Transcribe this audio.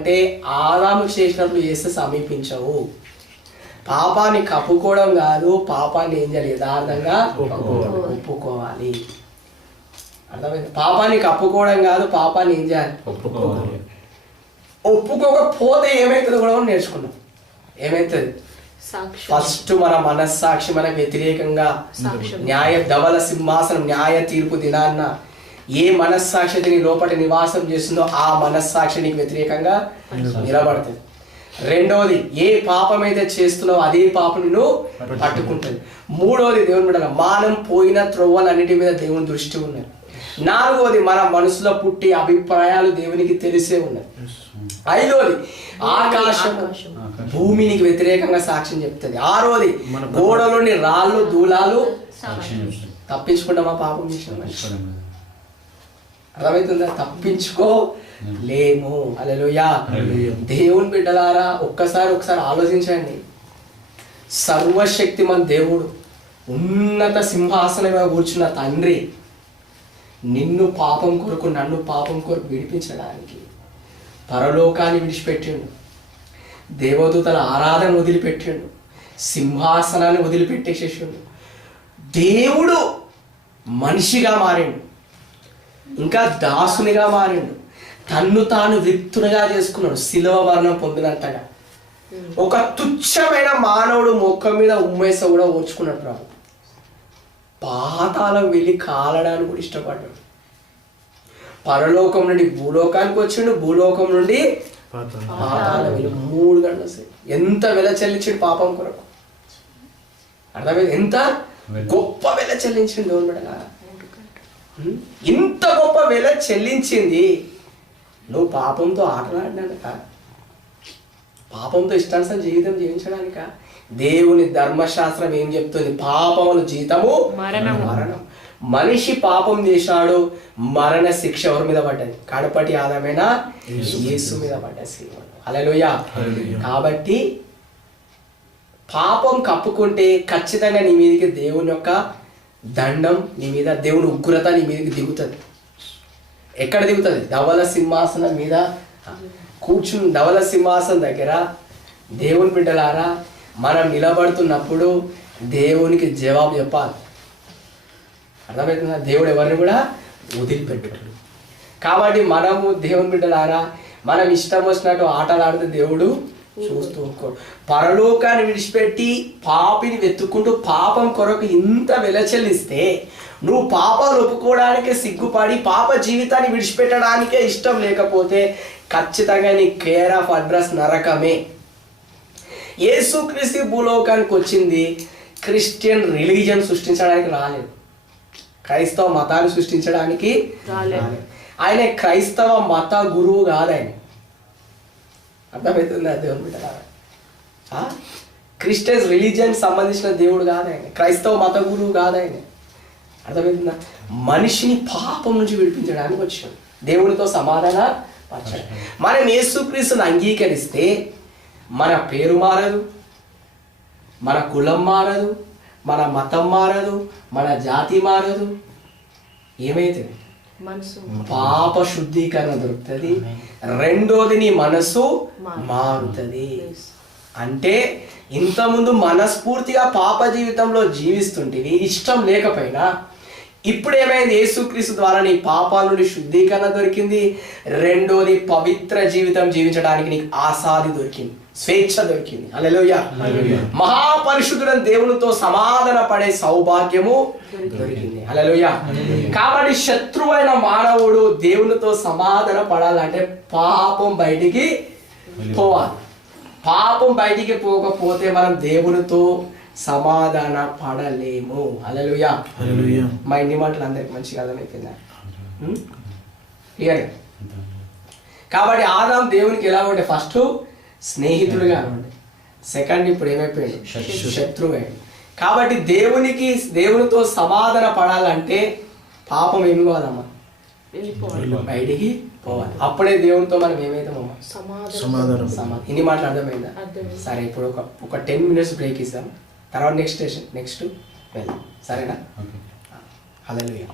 అంటే ఆదాము చేసినప్పుడు చేస్తే సమీపించవు. పాపాన్ని కప్పుకోవడం కాదు, పాపాన్ని ఏం చేయాలి, యథార్థంగా ఒప్పుకోవాలి. అర్థమైంది? పాపాన్ని కప్పుకోవడం కాదు, పాపాన్ని ఏం చేయాలి, ఒప్పుకోకపోతే ఏమవుతుందో కూడా నేర్చుకున్నాం. ఏమవుతుంది? ఫస్ట్ మన మనస్సాక్షి మనకు వ్యతిరేకంగా ధవల సింహాసనం న్యాయ తీర్పు దినాన్న ఏ మనస్సాక్షి నీ లోపల నివాసం చేస్తుందో ఆ మనస్సాక్షి నీకు వ్యతిరేకంగా నిలబడుతుంది. రెండవది, ఏ పాపం అయితే చేస్తున్నావో అదే పాపం నిన్ను పట్టుకుంటుంది. మూడవది, దేవుని బిడ్డల మానం పోయిన త్రొవ్వలన్నిటి మీద దేవుని దృష్టి ఉన్నది. నాలుగవది, మన మనసులో పుట్టి అభిప్రాయాలు దేవునికి తెలిసే ఉన్నాయి. ఐదవది, ఆకాశం భూమినికి వ్యతిరేకంగా సాక్ష్యం చెప్తుంది. ఆరవది, గోడలోని రాళ్ళు దూలాలు తప్పించుకుంటామా పాపం విషయం? అర్థమవుతుందా? తప్పించుకోలేము. హల్లెలూయా. దేవుని బిడ్డలారా, ఒకసారి ఆలోచించండి. సర్వశక్తిమంత దేవుడు, ఉన్నత సింహాసనం కూర్చున్న తండ్రి నిన్ను పాపం కొరకు నన్ను పాపం కొరకు విడిపించడానికి పరలోకాన్ని విడిచిపెట్టిండు, దేవదూతల ఆరాధన వదిలిపెట్టిండు, సింహాసనాన్ని వదిలిపెట్టేసేసిండు. దేవుడు మనిషిగా మారిండు, ఇంకా దాసునిగా మారిండు, తన్ను తాను విక్తునిగా చేసుకున్నాడు, శిలువ మరణం పొందినట్టుగా. ఒక తుచ్చమైన మానవుడు మొక్క మీద ఉమ్మేస కూడా ఓర్చుకున్నాడు ప్రభు. పాతాళం వెళ్ళి కాలడానికి కూడా ఇష్టపడ్డాడు. పరలోకం నుండి భూలోకానికి వచ్చిండు, భూలోకం నుండి పాతాళం వెళ్ళి 3 గంటల సేపు ఎంత వెల చెల్లించిండు పాపం కొరకు. అర్థమైంది? ఎంత గొప్ప వెల చెల్లించిండు దేవుని బిడ్డలారా. ఇంత గొప్ప వెల చెల్లించింది. నువ్వు పాపంతో ఆటలాడినాక, పాపంతో ఇష్టానుసారం జీవితం జీవించడానిక? దేవుని ధర్మశాస్త్రం ఏం చెప్తుంది? పాపముల జీతము మరణం. మనిషి పాపం చేశాడు, మరణ శిక్ష ఎవరి మీద పడ్డది? కడపటి ఆదామైనా యేసు మీద పడ్డది. హల్లెలూయా. కాబట్టి పాపం కప్పుకుంటే ఖచ్చితంగా నీ మీదకి దేవుని యొక్క దండం, నీ మీద దేవుని ఉగ్రత నీ మీదకి దిగుతుంది. ఎక్కడ దిగుతుంది? ధవల సింహాసనం మీద కూర్చుని, ధవల సింహాసనం దగ్గర దేవుని బిడ్డలారా మనం నిలబడుతున్నప్పుడు దేవునికి జవాబు చెప్పాలి. అర్థమవుతుందా? దేవుడు ఎవరిని కూడా వదిలిపెట్టాడు. కాబట్టి మనము దేవుని బిడ్డలారా మనం ఇష్టం వచ్చినట్టు ఆటలు ఆడితే దేవుడు చూస్తూ పరలోకాన్ని విడిచిపెట్టి పాపిని వెతుక్కుంటూ పాపం కొరకు ఇంత వెల చెల్లిస్తే నువ్వు పాపాలు ఒప్పుకోవడానికే సిగ్గుపడి పాప జీవితాన్ని విడిచిపెట్టడానికే ఇష్టం లేకపోతే ఖచ్చితంగా నీ కేర్ ఆఫ్ అడ్రస్ నరకమే. యేసుక్రీస్తు భూలోకానికి వచ్చింది క్రిస్టియన్ రిలీజియన్ సృష్టించడానికి రాలేదు, క్రైస్తవ మతాన్ని సృష్టించడానికి రాలేదు. ఆయన క్రైస్తవ మత గురువు కాదు. ఆయన అర్థమవుతుందా దేవుని బిడ్డలారా? క్రిస్టియన్ రిలీజియన్ సంబంధించిన దేవుడు కాదు ఆయన, క్రైస్తవ మత గురువు కాదు ఆయన. అర్థమవుతుందా? మనిషిని పాపం నుంచి విడిపించడానికి వచ్చాడు, దేవునితో సమాధాన పరచాడు. మనం యేసుక్రీస్తుని అంగీకరిస్తే మన పేరు మారదు, మన కులం మారదు, మన మతం మారదు, మన జాతి మారదు. ఏమైతుంది? పాప శుద్ధీకరణ దొరుకుతుంది. రెండోది నీ మనసు మారుతుంది. అంటే ఇంతకుముందు మనస్ఫూర్తిగా పాప జీవితంలో జీవిస్తుంటే ఇష్టం లేకపోయినా ఇప్పుడు ఏమైంది? యేసుక్రీస్తు ద్వారా నీ పాపాల నుండి శుద్ధీకరణ దొరికింది. రెండోది పవిత్ర జీవితం జీవించడానికి నీకు ఆసాది దొరికింది, స్వేచ్ఛ దొరికింది. హల్లెలూయా. మహాపరిశుద్ధుడైన దేవునితో సమాధాన పడే సౌభాగ్యము దొరికింది. హల్లెలూయా. కాబట్టి శత్రువైన మానవుడు దేవునితో సమాధాన పడాలంటే పాపం బయటికి పోవాలి. పాపం బయటికి పోకపోతే మనం దేవునితో సమాధాన పడలేము. హల్లెలూయా. మా ఇన్ని మాటలు అందరికి మంచిగా అర్థమైపోయిందా? క్లియర్. కాబట్టి ఆదాం దేవునికి ఎలా ఉండే? ఫస్ట్ స్నేహితుడుగా ఉండే, సెకండ్ ఇప్పుడు ఏమైపోయాడు? శత్రువు అయ్యాడు. కాబట్టి దేవునితో సమాధాన పడాలంటే పాపం ఏమి కావాలమ్మా? బయటికి పోవాలి. అప్పుడే దేవునితో మనం ఏమైతామమ్మా? సమాధానం. ఇన్ని మాటలు అర్థమైందా? సరే, ఇప్పుడు ఒక 10 minutes బ్రేక్ ఇస్తాం, తర్వాత నెక్స్ట్ వెళ్దాం. సరేనా? హల్లెలూయా.